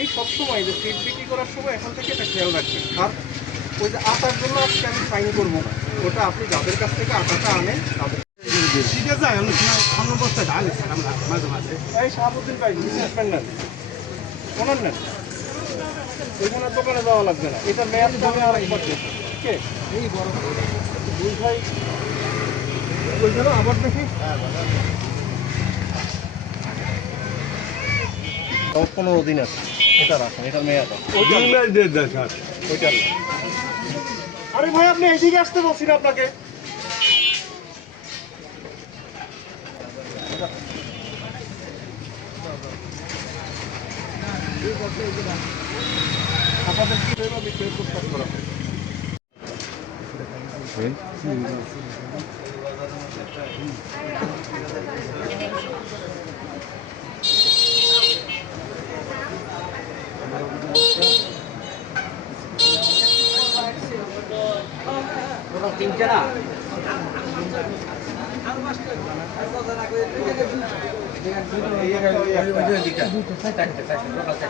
এই সবসময় যে ফিড বিক্রি করার সময় এখন থেকে এটা খেয়াল রাখবেন। আর ওই যে আটার জন্য আজকে আমি ফাইন করবো না, ওটা আপনি যাদের কাছ থেকে আটাটা আনেন তাদের। ঠিক আছে, আমি সামনের বস্তায় ঢাল আমরা মাঝে মাঝে। এই শাহাবুদ্দিন ভাই বিজনেসম্যান নেন, ওনার নেন, ওইখানে দোকানে যাওয়া লাগবে না। এটা মেয়াদটা আমি আর একবার দেখি। কে এই বড় দুই ভাই ওইখানে আবার দেখি 15 দিন আছে। এটা রাখেন, এটা মেয়াদ ওইটা। আরে ভাই আপনি এইদিকে আসতে বলছি না আপনাকে। আপনাদের কি বিক্রয় প্রস্তাব করা হয়? তিনটে না চারটে